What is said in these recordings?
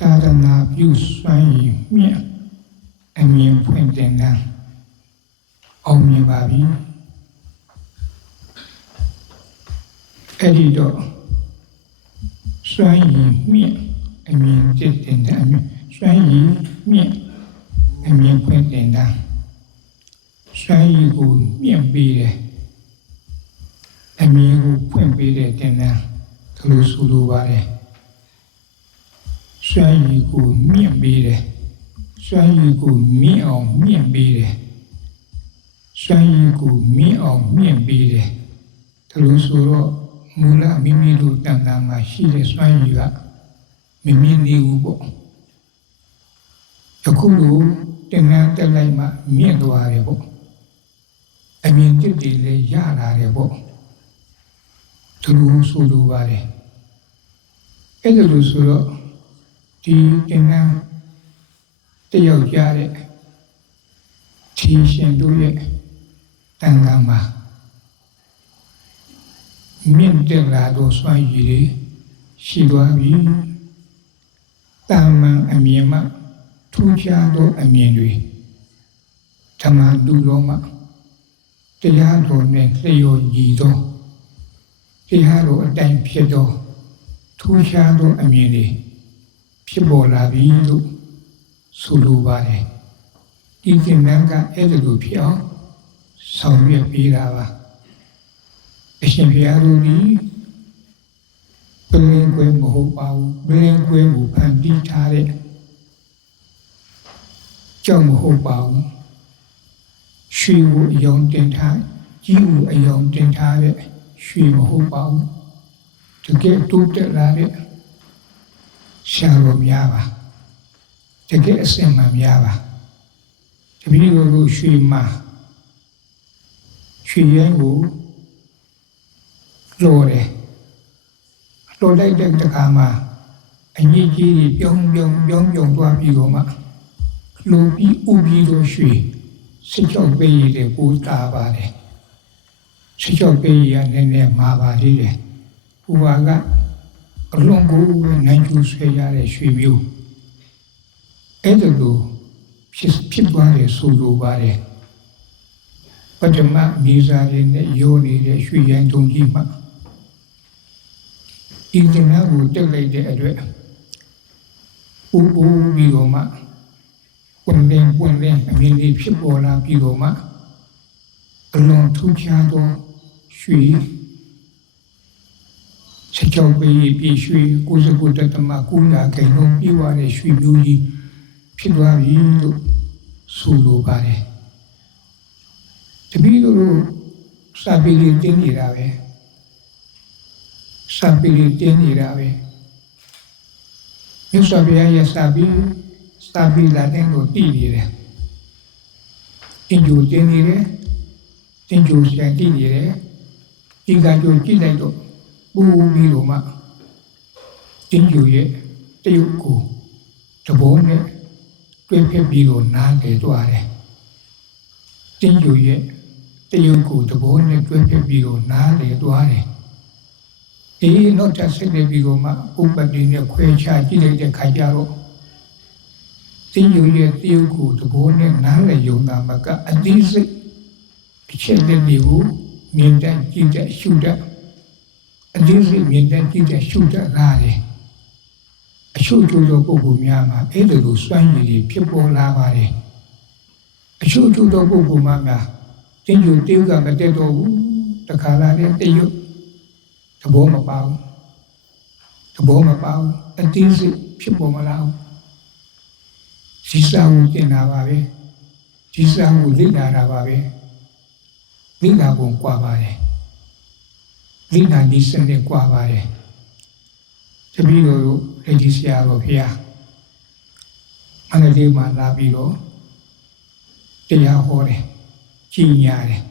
သာသနာပြုစွမ်းရည်မြင့်အမြင်ဖွင့်တင်တာအောင်မြင်ပါပြီအဲ့ဒီတော့စွမ်းရည်မြင့်အမြင်တင်တင်တာအမြင်စွမ်းရည်မြင့်အမြင်ဖွင့်တင်တာစွမ်းရည်ကိုမြင့်ပေးတယ်အမြင်ကိုဖွင့်ပေးတဲ့တင်တာဒီလိုဆိုလိုပါတယ် စွမ်းရည်ကိုမြင့်ပေးတယ်စွမ်းရည်ကိုမြင့်အောင်မြင့်ပေးတယ်စွမ်းရည်ကိုမြင့်အောင်မြင့်ပေးတယ်ဒီလိုဆိုတော့မူလမိမိတို့တန်တန်မှာရှိတဲ့စွမ်းရည်ကမမြင်နေဘူးပေါ့ယခုလိုတင်ငန်းတက်လိုက်မှမြင့်သွားတယ်ပေါ့အမြင်จิตတွေလည်းရလာတယ်ပေါ့ဒီလိုဆိုလိုပါတယ်အဲ့ဒါလို့ဆိုတော့ ဒီတင်ငန်းတယောက်ကြားတဲ့ထီရှင်တို့ရဲ့တန်ခါမှာမြင့်တက်လာသောစွမ်းရည်တွေရှိသွားပြီတာမန်အမြင်မှထူးခြားသောအမြင်တွေဓမ္မလူတော်မှာတရားတော်နဲ့လျော်ညီသောတရားတော်အတိုင်းဖြစ်သောထူးခြားသောအမြင်တွေ ဖြစ်ပေါ်လာပြီလို့ဆိုလိုပါတယ်ဒီသင်္ကန်းကအဲ့လိုဖြစ်အောင်ဆောင်ရွက်ပေးတာပါအရှင်ဘုရားတို့ဒီပလင်ကွယ်မဟုတ်ပါဘူးပလင်ကွယ်ကိုဖန်တီးထားတဲ့ကြောင့်မဟုတ်ပါဘူးရွှေကိုအယောင်တင်ထားကြီးကိုအယောင်တင်ထားတဲ့ရွှေမဟုတ်ပါဘူးတကယ်တိုးတက်လာတဲ့ ရှာလို့များပါတကယ်အစင်မှများပါတပည့်တော်တို့ရွှေမှာရွှေရဲကိုလော်တယ်လော်လိုက်တဲ့တခါမှာအညီကြီးတွေပြုံးပြုံးပြုံးပြုံးသွားပြီးတော့မှလိုပြီးဥပြီးတော့ရွှေစစ်ကြောက်ပေးရတဲ့ပူတာပါတယ်စစ်ကြောက်ပေးရနည်းနည်းမှာပါသေးတယ်ပူပါက အလွန်ကိုနိုင်ကျူဆွဲရတဲ့ရွှေမျိုးအဲ့ဒါလိုဖြစ်ဖြစ်သွားတယ်ဆိုလိုပါတယ်ပထမမြေစာရင်းနဲ့ရိုးနေတဲ့ရွှေရန်တုံကြီးမှာဒီကနေ့ကိုတက်လိုက်တဲ့အတွက်ပူပူပြီးတော့မှပွင့်လင်းပွင့်လင်းအမြင်လေးဖြစ်ပေါ်လာပြီးတော့မှအလွန်ထူးခြားသောရွှေ ချက်ချောင်းပေးပြီးရွှေကိုစကုတ္တမကုလာကိန်းလုံးပြီးသွားတဲ့ရွှေမျိုးကြီးဖြစ်သွားပြီလို့ဆိုလိုပါတယ်တပည့်တို့စာပေလေးတင်းနေတာပဲစာပေလေးတင်းနေတာပဲမြတ်စွာဘုရားရဲ့စာပေစာပေလာတဲ့ကိုတည်နေတယ်တင်ကြိုတင်းနေတယ်တင်ကြိုဆန်တည်နေတယ်ဒီကကြိုကြည့်လိုက်တော့ ပူပြီးတော့မှတင်ကြိုရဲ့တယုတ်ကိုတဘုံနဲ့တွေ့ဖြစ်ပြီးတော့နားလေသွားတယ်တင်ကြိုရဲ့တယုတ်ကိုတဘုံနဲ့တွေ့ဖြစ်ပြီးတော့နားလေသွားတယ်အေးတော့တက်စစ်နေပြီးတော့မှဥပတိနဲ့ခွဲခြားကြည့်လိုက်တဲ့ခါကျတော့တင်းယူရဲ့တယုတ်ကိုတဘောနဲ့နားလည်ယုံတာမကအတိစိတ်အချက်လက်တွေကိုမြင်တတ်ကြည့်တတ်ရှုတတ် အတိစိတ်မြင်တတ်ကြည့်တတ်ရှုတတ်လာတယ်အချို့ချို့သောပုဂ္ဂိုလ်များမှာအဲ့ဒီလိုစွမ်းရည်တွေဖြစ်ပေါ်လာပါတယ်အချို့ချို့သောပုဂ္ဂိုလ်များများတင်းယူတယုတ်ကမတက်တော့ဘူးတခါလာတဲ့တယုတ်သဘောမပေါဘူးသဘောမပေါဘူးအတိစိတ်ဖြစ်ပေါ်မလာဘူးဒီစာကိုသင်တာပါပဲဒီစာကိုလေ့လာတာပါပဲလေ့လာပုံကွာပါတယ် လေ့လာဒီစနစ်ကွာပါတယ်တပည့်တော်တို့လက်ဒီဆရာတော်ဖေဟာမန္တလေးမှာလာပြီးတော့တရားဟောတယ်ကြီးညာတယ်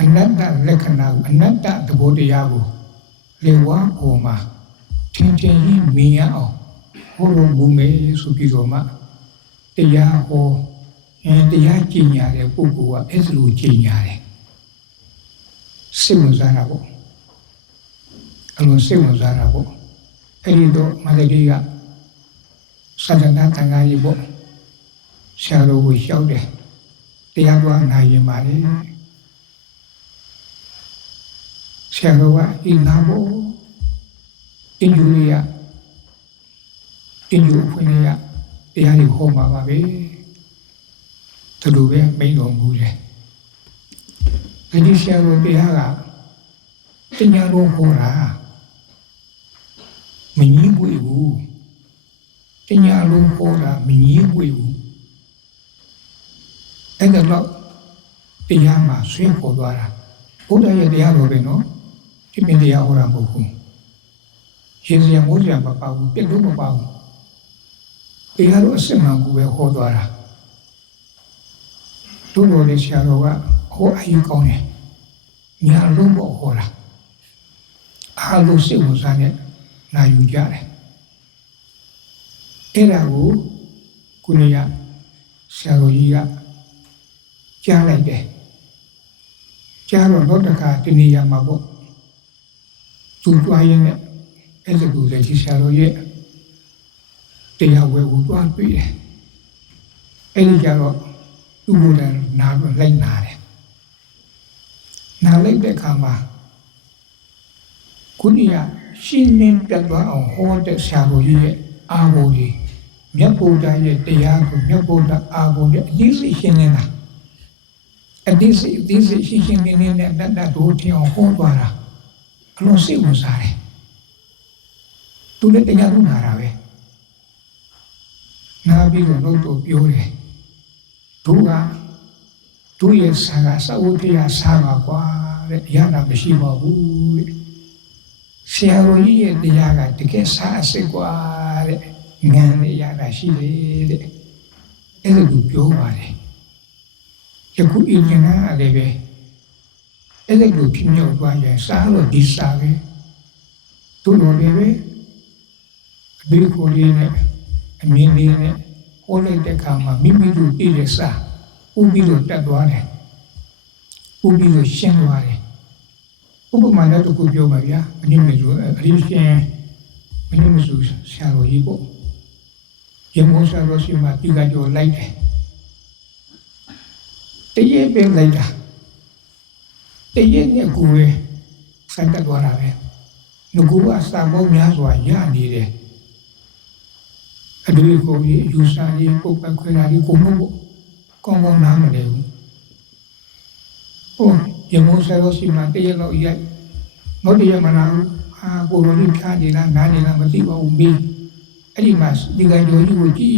အနတ္တလက္ခဏာကိုအနတ္တသဘောတရားကိုလေဝါပေါ်မှာထင်ထင်ကြီးမြင်ရအောင်ဟောလို့မူမယ်ဆိုပြီးတော့မှတရားဟောအဲတရားကျင့်ညာတဲ့ပုဂ္ဂိုလ်ကအဲ့လိုကျင့်ညာတယ် စိတ်ဝင်စားတာပေါ့အလုံးစိတ်ဝင်စားတာပေါ့အဲ့ဒီတော့မန္တလေးကသဒ္ဒနာတန်ခါကြီးပေါ့ဆရာတော်ကိုရှောက်တယ်တရားတော်နိုင်ရင်ပါလေဆရာတော်ကအင်းနာဖို့အင်ဂျူရီယာအင်ဂျူဖွင့်ရတရားတွေဟောမှာပါပဲသူတို့ပဲမိန်တော်မူတယ် ဒီဆရာတော်တရားကတရားတော်ဟောတာမငြင်းပွေဘူးတရားလုံးဟောတာမငြင်းပွေဘူးအဲ့ဒါတော့တရားမှာဆွေးခေါ်သွားတာဘုရားရဲ့တရားတော်ပဲနော်ဒီမင်းတရားဟောတာမဟုတ်ဘူးရှင်စရာမိုးစရာမပါဘူးပြည့်လို့မပါဘူးတရားတော်အစစ်မှန်ကိုပဲဟောသွားတာတို့တော်လေးဆရာတော်က ဟောအယူကောင်းတယ်ညာလုံးပေါ်ဟောတာအားလုံးစိတ်ဝင်စားနဲ့နာယူကြတယ်အဲ့ဒါကိုကုဏရဆရာတော်ကြီးကကြားလိုက်တယ်ကြားတော့တော့တခါတနေရာမှာပေါ့သူတွားရင်းနဲ့အဲ့ဒီကူလည်းကြီးဆရာတော်ရဲ့တရားဝဲကိုတွားတွေ့တယ်အဲ့ဒီကြတော့သူ့ကိုယ်တိုင်နားတော့လိုက်နာတယ် နားလိုက်တဲ့အခါမှာခုနကရှင်းလင်းပြတ်သွားအောင်ဟောတဲ့ဆရာတော်ကြီးရဲ့အာဘုံကြီးမြတ်ဗုဒ္ဓရဲ့တရားကိုမြတ်ဗုဒ္ဓအာဘုံရဲ့အရေးစိရှင်းနေတာအဒီစိအဒီစိရှင်းရှင်းနေနေတဲ့တတ်တတ်တို့ထင်အောင်ဟောသွားတာအလုံးစိတ်ဝင်စားတယ်သူလည်းတရားထုတ်နာတာပဲနာပြီးတော့လို့တော့ပြောတယ်တို့က တို့ရဲ့ဆာကစဝတ္တရားဆာပါကွာတဲ့ရတာမရှိပါဘူးတဲ့ဆရာတော်ကြီးရဲ့တရားကတကယ်ဆာအစစ်ကွာတဲ့ငန်းနဲ့ရတာရှိတယ်တဲ့အဲ့ဒါကိုပြောပါတယ်ယခုအင်ဂျင်နာလည်းပဲအဲ့ဒါကိုဖြစ်မြောက်သွားရင်စားလို့ဒီစားပဲသူတို့လည်းပဲအဘိကိုလေးနဲ့အမြင်လေးနဲ့ဟောလိုက်တဲ့အခါမှာမိမိတို့ပြည့်ရစား ဥပြီးတော့တက်သွားတယ်ဥပြီးတော့ရှင်းသွားတယ်ဥပမာလည်းတစ်ခုပြောပါဗျာအနည်းမျိုးဆိုအရင်ရှင်းမင်းမဆိုဆရာတော်ကြီးပေါ့ရမောဆရာတော်ရှိမှဒီကကြောလိုက်တယ်တရေပင်လိုက်တာတရေနဲ့ကိုယ်ပဲစံတက်သွားတာပဲငကူကစာမောများစွာရနေတယ်အတွေ့ကိုကြီးယူဆကြီးပုတ်ပတ်ခွဲတာဒီကိုမဟုတ် ကောင်းကောင်းနားမလဲဘူးဟိုရမောဆရာတော်ရှိမှတရေလောက်ရိုက်နောက်တရေမနာဘူးအာကိုယ်တော်ကြီးဖြားနေလားနားနေလားမသိပါဘူးမေးအဲ့ဒီမှာဒီကံကြောကြီးကိုကြည့်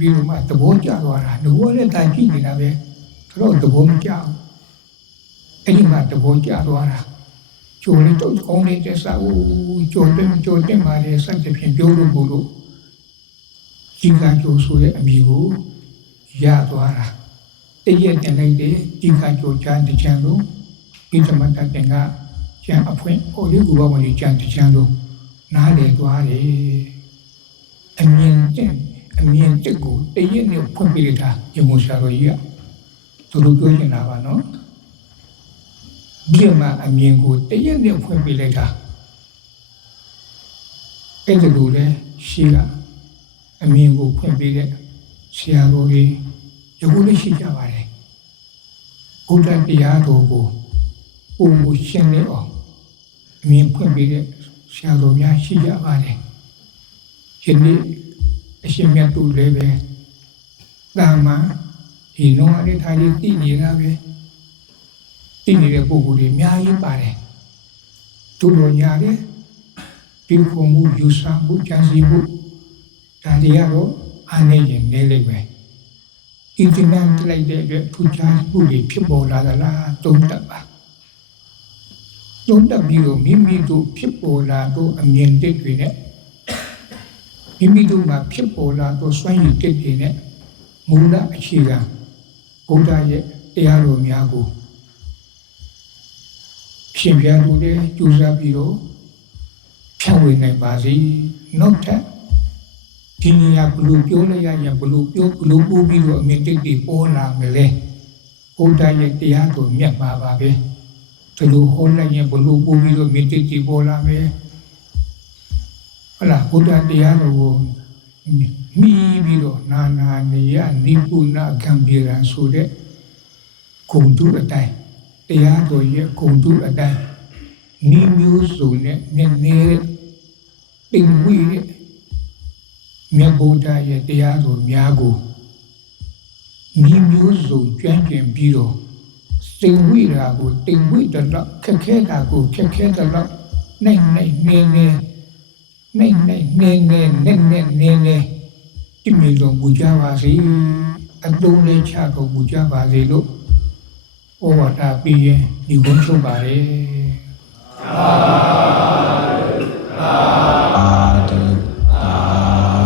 ပြီးတော့မှသဘောကျသွားတာငကူလည်းတိုင်ကြည့်နေတာပဲတော့သဘောမကျဘူးအဲ့ဒီမှာသဘောကျသွားတာကျိုးလေးတော့ကောင်းနေတဲ့စာဦးကျိုးတယ်ကျိုးတယ်ပါလေစသဖြင့်ပြောလို့ကိုလို့ဒီကံကျိုးဆိုတဲ့အမိကိုရသွားတာ တည့်ရက်တင်လိုက်တဲ့ဒီကံကျိုးချမ်းတချမ်းလို့ဣသမတတင်ကကျန်အဖွင့်ဟိုလေးကူဘဝင်ကျန်တချမ်းလို့နားလေသွားတယ်အမြင်တဲ့အမြင်တက်ကိုတည့်ရက်နဲ့ဖွင့်ပြတာရေမိုးရှာတော်ကြီးကသူတို့ပြောနေတာပါနော်ဒီမှာအမြင်ကိုတည့်ရက်နဲ့ဖွင့်ပြလိုက်တာအဲ့ဒီလိုလဲရှိကအမြင်ကိုဖွင့်ပြတဲ့ဆရာတော်ကြီး ယခုလည်းရှိကြပါတယ်ဘုရားတရားတော်ကိုပုံမရှင်းနေအောင်အမြင်ဖွင့်ပြတဲ့ဆရာတော်များရှိကြပါတယ်ယနေ့အရှင်မြတ်သူလည်းပဲတာမန်ဒီလုံးအရိထာလေးတည်နေတာပဲတည်နေတဲ့ပုံကိုယ်တွေအများကြီးပါတယ်သူတို့ညာတယ်ဒီခုမှုယူဆမှုကြံစည်မှုဒါတွေကတော့အားနေရင်နေလိမ့်မယ် အင်ဂျင်နီယာလိုက်တဲ့အတွက်ထူးခြားမှုတွေဖြစ်ပေါ်လာသလားသုံးသပ်ပါသုံးသပ်ပြီးတော့မိမိတို့ဖြစ်ပေါ်လာသောအမြင်တစ်တွေနဲ့မိမိတို့မှာဖြစ်ပေါ်လာသောစွမ်းရည်တစ်တွေနဲ့မူလအခြေခံဘုရားရဲ့တရားတော်များကိုရှင်ပြတို့လည်းကြိုးစားပြီးတော့ဖြန့်ဝေနိုင်ပါစေနောက်ထပ် ဒီနေရာဘလို့ပြောလိုက်ရရင်ဘလို့ပြောဘလို့ပို့ပြီးတော့အမြင့်တိတ်တွေပေါ်လာမယ်လေဘုရားရဲ့တရားတော်မြတ်ပါပါပဲဒီလိုဟောလိုက်ရင်ဘလို့ပို့ပြီးတော့အမြင့်တိတ်တွေပေါ်လာမယ်ဟုတ်လားဘုရားတရားတော်ကိုမိပြီးတော့နာနာနေယနိပုဏကံပြေရန်ဆိုတဲ့ဂုံတုအတိုင်းတရားတော်ရဲ့ဂုံတုအတိုင်းနိမျိုးစုံနဲ့နည်းနည်းတင်ဝိတဲ့ မြတ်ဗုဒ္ဓရဲ့တရားတော်များကိုနိမျိုးစုံကျွမ်းကျင်ပြီးတော့တင်ဝိတာကိုတင်ဝိတဲ့တော့ခက်ခဲတာကိုခက်ခဲတဲ့တော့နိုင်နိုင်နေနေနိုင်နိုင်နေနေနဲ့နဲ့နေနေတိမြင်တော်မူကြပါစေအတုံးလေးချတော်မူကြပါစေလို့ဩဝါဒပေးရင်ဒီကုန်းဆုံးပါတယ်